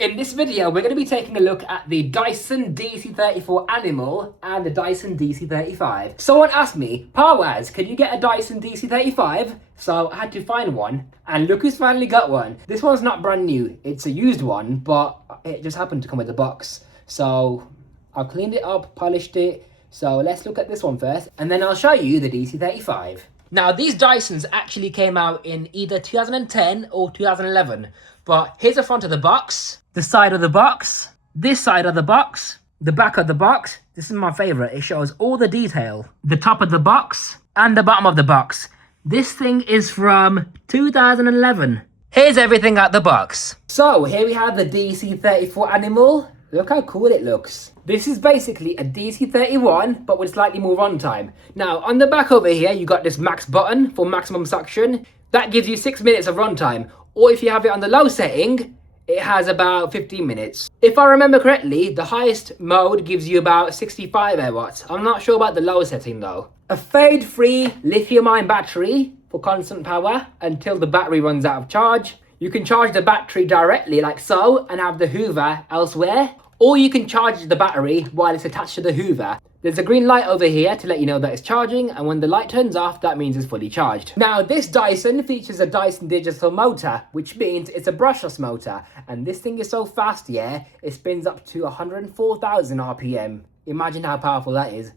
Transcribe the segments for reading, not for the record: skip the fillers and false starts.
In this video, we're going to be taking a look at the Dyson DC34 Animal and the Dyson DC35. Someone asked me, Parwaz, can you get a Dyson DC35? So I had to find one, and look who's finally got one. This one's not brand new, it's a used one, but it just happened to come with a box. So I've cleaned it up, polished it. So let's look at this one first, and then I'll show you the DC35. Now, these Dysons actually came out in either 2010 or 2011, but here's the front of the box, the side of the box, this side of the box, the back of the box. This is my favorite. It shows all the detail. The top of the box and the bottom of the box. This thing is from 2011. Here's everything out the box. So here we have the DC34 Animal. Look how cool it looks. This is basically a DC31, but with slightly more runtime. Now, on the back over here, you got this max button for maximum suction. That gives you 6 minutes of runtime. Or if you have it on the low setting, it has about 15 minutes. If I remember correctly, the highest mode gives you about 65 air watts. I'm not sure about the low setting though. A fade-free lithium-ion battery for constant power until the battery runs out of charge. You can charge the battery directly like so and have the Hoover elsewhere. Or you can charge the battery while it's attached to the Hoover. There's a green light over here to let you know that it's charging, and when the light turns off, that means it's fully charged. Now, this Dyson features a Dyson digital motor, which means it's a brushless motor. And this thing is so fast, yeah, it spins up to 104,000 RPM. Imagine how powerful that is.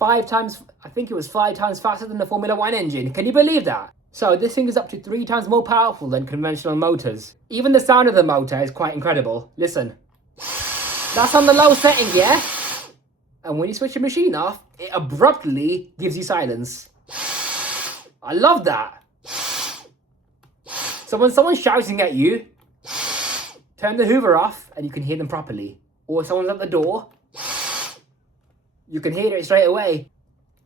5 times, I think it was 5 times faster than the Formula 1 engine. Can you believe that? So this thing is up to 3 times more powerful than conventional motors. Even the sound of the motor is quite incredible. Listen. That's on the low setting, yeah? And when you switch the machine off, it abruptly gives you silence. I love that. So when someone's shouting at you, turn the Hoover off and you can hear them properly. Or if someone's at the door, you can hear it straight away.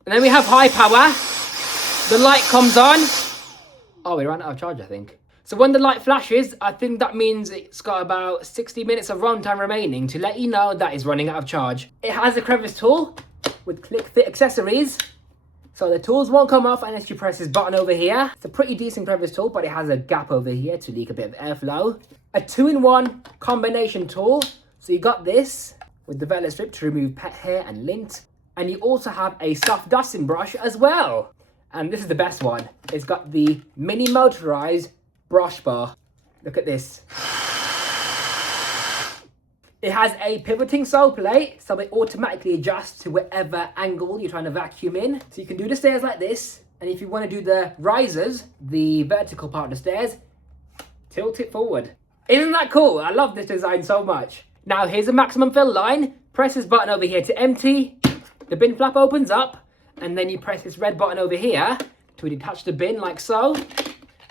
And then we have high power. The light comes on. Oh, we ran out of charge, I think. So when the light flashes, I think that means it's got about 60 minutes of runtime remaining to let you know that it's running out of charge. It has a crevice tool with click fit accessories. So the tools won't come off unless you press this button over here. It's a pretty decent crevice tool, but it has a gap over here to leak a bit of airflow. A 2-in-1 combination tool. So you got this with the velvet strip to remove pet hair and lint. And you also have a soft dusting brush as well. And this is the best one. It's got the mini motorized brush bar. Look at this. It has a pivoting sole plate, so it automatically adjusts to whatever angle you're trying to vacuum in. So you can do the stairs like this, and if you want to do the risers, the vertical part of the stairs, tilt it forward. Isn't that cool? I love this design so much. Now here's a maximum fill line. Press this button over here to empty. The bin flap opens up, and then you press this red button over here to detach the bin like so.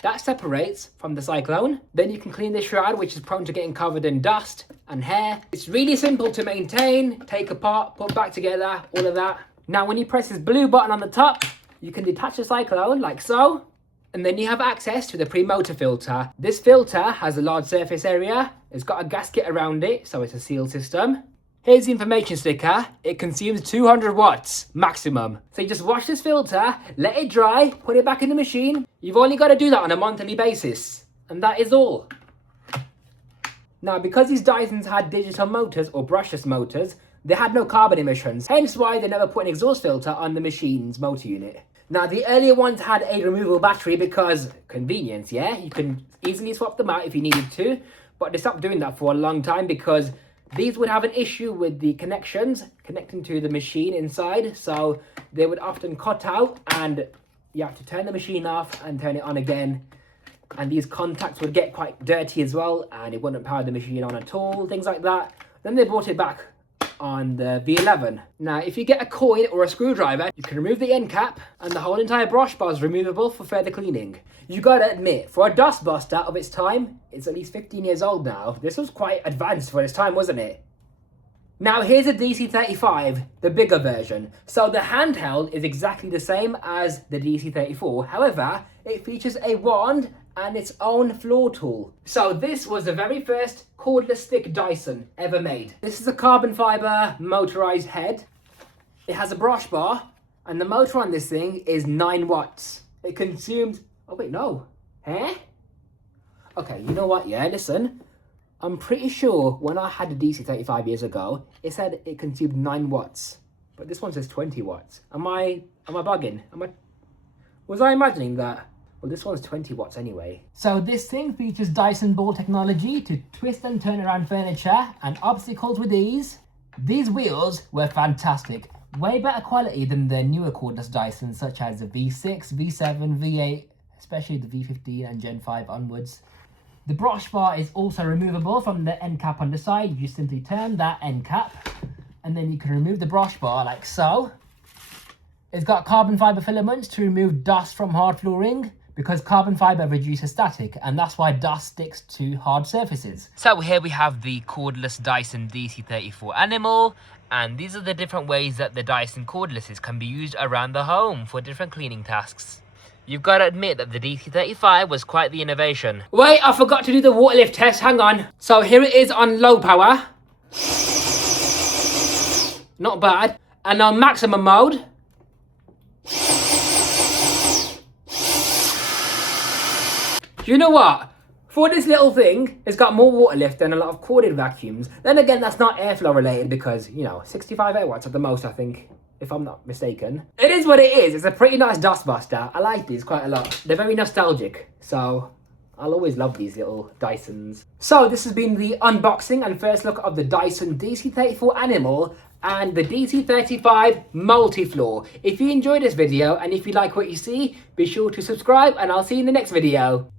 That separates from the cyclone. Then you can clean the shroud, which is prone to getting covered in dust and hair. It's really simple to maintain, take apart, put back together, all of that. Now when you press this blue button on the top, you can detach the cyclone like so. And then you have access to the pre-motor filter. This filter has a large surface area. It's got a gasket around it, so it's a sealed system. Here's the information sticker. It consumes 200 watts maximum. So you just wash this filter, let it dry, put it back in the machine. You've only got to do that on a monthly basis. And that is all. Now, because these Dysons had digital motors or brushless motors, they had no carbon emissions. Hence why they never put an exhaust filter on the machine's motor unit. Now, the earlier ones had a removable battery because convenience, yeah? You can easily swap them out if you needed to. But they stopped doing that for a long time because these would have an issue with the connections connecting to the machine inside, so they would often cut out and you have to turn the machine off and turn it on again. And these contacts would get quite dirty as well, and it wouldn't power the machine on at all, things like that. Then they brought it back on the V11. Now, if you get a coin or a screwdriver, you can remove the end cap, and the whole entire brush bar is removable for further cleaning. You gotta admit, for a dust buster of its time, it's at least 15 years old now. This was quite advanced for its time, wasn't it? Now here's a DC35, the bigger version. So the handheld is exactly the same as the DC34. However, it features a wand and its own floor tool. So this was the very first cordless stick Dyson ever made. This is a carbon fiber motorized head. It has a brush bar, and the motor on this thing is 9 watts. It consumes, oh wait, no. Okay, you know what, yeah, listen. I'm pretty sure when I had the DC35 years ago, it said it consumed 9 watts. But this one says 20 watts. Am I bugging? Was I imagining that? Well, this one's 20 watts anyway. So this thing features Dyson ball technology to twist and turn around furniture and obstacles with ease. These wheels were fantastic. Way better quality than the newer cordless Dysons such as the V6, V7, V8, especially the V15 and Gen 5 onwards. The brush bar is also removable from the end cap on the side. You simply turn that end cap and then you can remove the brush bar like so. It's got carbon fiber filaments to remove dust from hard flooring because carbon fiber reduces static and that's why dust sticks to hard surfaces. So here we have the cordless Dyson DC34 Animal, and these are the different ways that the Dyson cordlesses can be used around the home for different cleaning tasks. You've got to admit that the DC35 was quite the innovation. Wait, I forgot to do the water lift test, hang on. So here it is on low power. Not bad. And on maximum mode. You know what? For this little thing, it's got more water lift than a lot of corded vacuums. Then again, that's not airflow related because, you know, 65 air watts at the most, I think, if I'm not mistaken. It is what it is. It's a pretty nice dust buster. I like these quite a lot. They're very nostalgic, so I'll always love these little Dysons. So this has been the unboxing and first look of the Dyson DC34 Animal and the DC35 Multi-Floor. If you enjoyed this video and if you like what you see, be sure to subscribe and I'll see you in the next video.